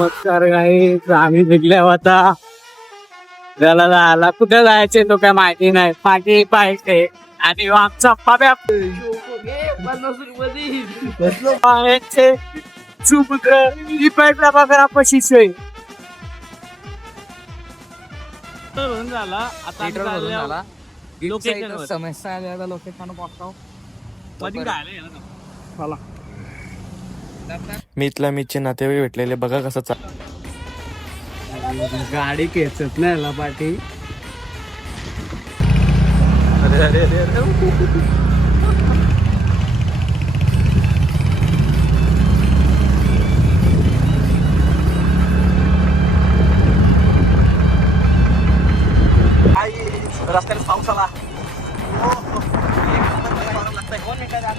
नमस्कार गाईस, आम्ही निघल्या होता त्याला जायला. कुठे जायचे तो काय माहिती नाही. पाठी पाहिजे आणि आमचा पाब्या पाण्याचे समुद्र ही पाईपला बघा पशीच आहे. झाला आता लोकेशन समस्या आल्या लोकेशन पाहतो. मितचे नातेवाईक भेटलेले बघा कसं गाडी खेचत नाही याला पाठी. अरे अरे अरे अरे रस्त्याला पाऊस आला. 2 मिनिटात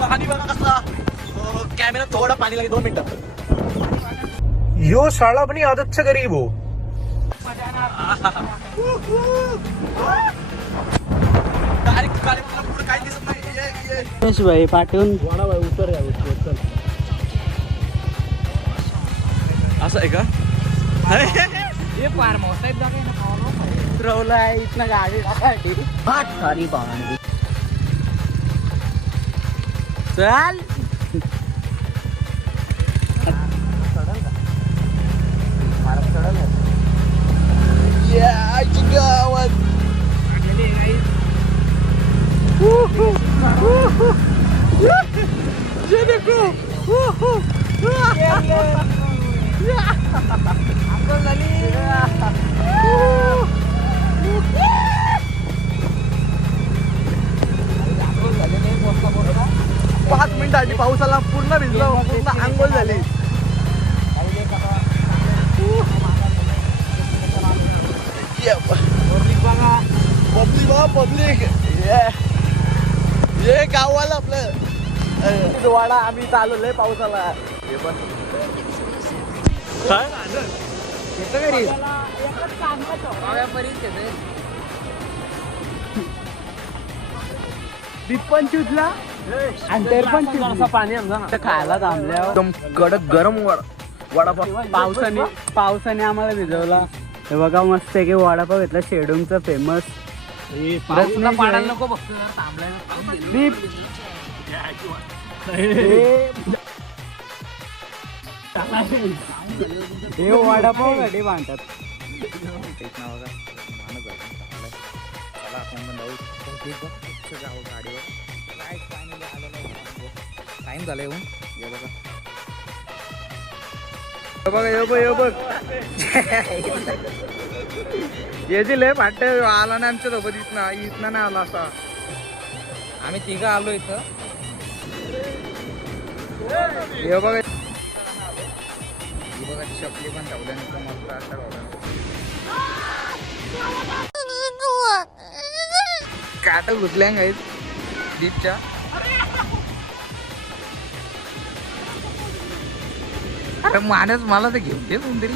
पाणी बघा कसला. कॅमेरा थोडा पाणी लागेल 2 मिनिटात. यो साला अपनी आदत से गरीब हो. काय दिसत नाही. भाई पाठवून असं आहे का. फार्म हाऊस उतरवलं आहे इथनं गाडी टाकायची. चल पाच मिनिटं आधी पाऊस आला. पूर्ण भिजलो. पूर्ण आंघोळ झाली. पब्लिक बघा पब्लिक. हे गावाला आपलं वाडा आम्ही चालवलंय पावसाला. हे पण पण चुजला आणि तर पण चुजला. पाणी आमचा खायला थांबल्या. एकदम कडक गरम वडापाव. पावसाने आम्हाला भिजवला. हे बघा मस्त आहे की वडापाव घेतला शेडूमचा फेमस. पाडायला नको बघतो हे वडापाव गाडी बांधतात. टाइम झाला येऊन ये दिले फाटे आला नाही आमच्या सोबत. इथनं नाही आला असा. आम्ही तिघं आलो इथं. हे बघा चपली पण ठेवल्या मस्त अशा काट घुसल्या गाईत दीपच्या. अरे मानस मला तर घेऊन दे कोणतरी.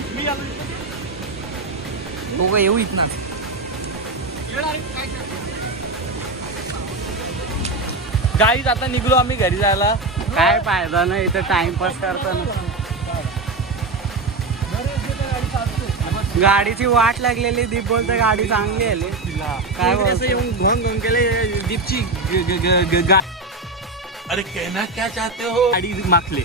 दोघं येऊ इथनं. गाईज आता निघलो आम्ही घरी जायला. काय फायदा नाही इथं टाइमपास करताना. गाडीची वाट लागलेली. दीप बोलतो गाडी चांगली आली. काय येऊन घोंग केले दीपची अरे कहना क्या चाहते हो. गाडी मागले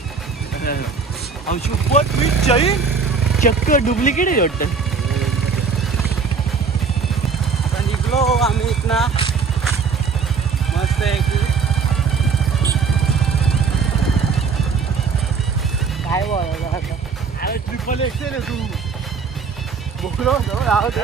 चक्क डुप्लिकेट आहे वाटतं. आता निघलो आम्ही इथनं. मस्त आहे की काय बोलायचं आता. अरे ट्रिपल एक्सेल आहे तू. बोलो राहू दे.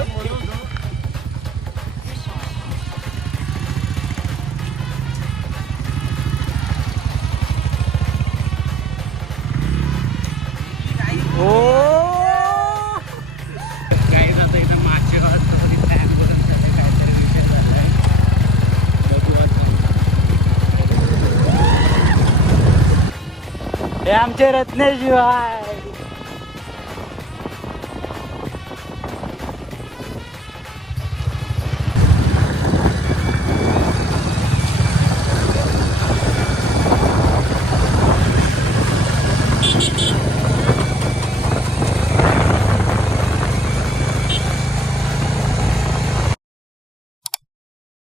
हे आमचे रत्नेश आहे.